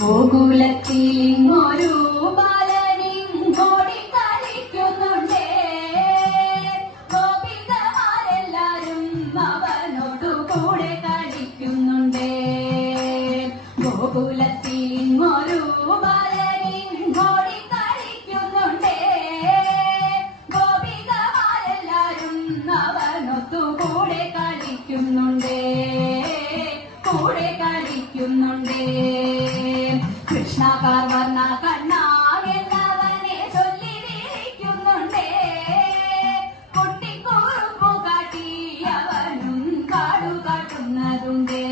ഗോകുലത്തിൽ ഒരു ബാലനും ഓടിക്കളിക്കുന്നുണ്ടേ. ഗോപികമാരെല്ലാരും അവനോടു കൂടെ കളിക്കുന്നുണ്ടേ. ഗോകുലത്തിൽ ഒരു ബാലനും ഓടിക്കളിക്കുന്നുണ്ടേ. ഗോപികമാരെല്ലാരും അവനൊത്തു കൂടെ കളിക്കുന്നുണ്ടേ. കൂടെ കളിക്കുന്നുണ്ടേ. കൃഷ്ണകാർ വർണ്ണ കണ്ണ എന്നവനെ ചൊല്ലി വിളിക്കുന്നുണ്ടേ. കുട്ടിക്കുറുമ്പു കാട്ടി അവനും കാടുകാട്ടുന്നതുണ്ടേ.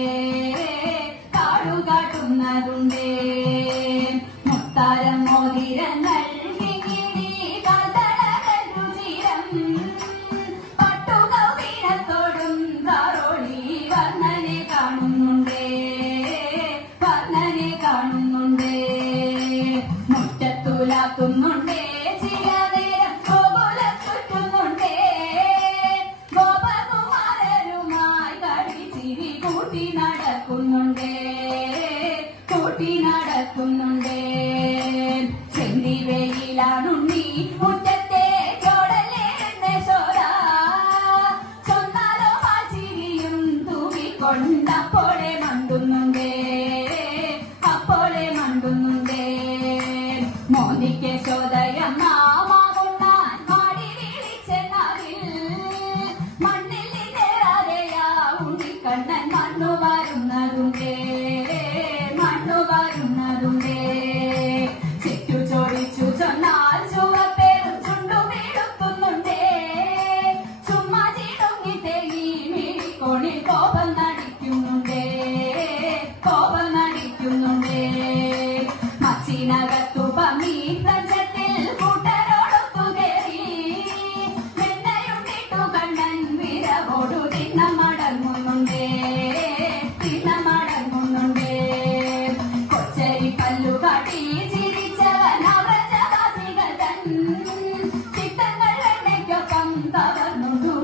കാടുകാട്ടുന്നതുണ്ടേ. മുത്താരം മോതിരങ്ങൾ കിങ്ങിണി കാതളകൾ രുചിരം പട്ടുകൗവീനത്തോടും താറോളി വർണ്ണനെ കാണുന്നുണ്ടേ. വർണ്ണനെ കാണുന്നുണ്ടേ. മുറ്റത്തുലാത്തുന്നുണ്ടേ. ചില നേരം ഗോകുലം ചുറ്റുന്നുണ്ടേ. ഗോപകുമാരരുമായി കളിച്ചിരി കൂട്ടി നടക്കുന്നുണ്ടേ. കൂട്ടി നടക്കുന്നുണ്ടേ. ചെന്തി വെയിലാണുണ്ണി മുറ്റത്തെ ചോടലേറുന്ന ചോര. ചൊന്നാലോ പാച്ചിരിയും തൂവിക്കൊണ്ടപ്പോളെ മണ്ടുന്നുണ്ടേ. അപ്പോളെ മണ്ടുന്നുണ്ടേ. മോനിക്ക് ചോദയമ്മ മാവുണ്ണാൻ മാടി വിളിച്ചെന്നാവിൽ മണ്ണിൽ നിന്നേറാതെയാ ഉണ്ണിക്കണ്ണൻ മണ്ണു വരുന്നതുണ്ടേ. മണ്ണു വരുന്നതുണ്ടേ. ചുറ്റു ചോദിച്ചു ചൊന്നാൽ ചുവപ്പേറും ചുണ്ടു വീഴുത്തുന്നുണ്ടേ. ചുമ്മാ ചിടുങ്ങി തേങ്ങി മിഴിക്കോണിൽ കോപം നടിക്കുന്നുണ്ടേ. കോപം നടിക്കുന്നുണ്ടേ. മച്ചിനകത്തു പമ്മി പ്രജത്തിൽ കൂട്ടരോടൊത്തു കയറി. എണ്ണയുണ്ടിട്ടു കണ്ണൻ വിരവോടു തിന്നമടങ്ങുന്നുണ്ടേ. തിന്നമടങ്ങുന്നുണ്ടേ. കൊച്ചരി പല്ലു കാട്ടി ചിരിച്ചവൻ അവ്രജവാസികൾ തൻ ചിത്തങ്ങൾ എണ്ണയ്ക്കൊപ്പം കവർന്നുണ്ടു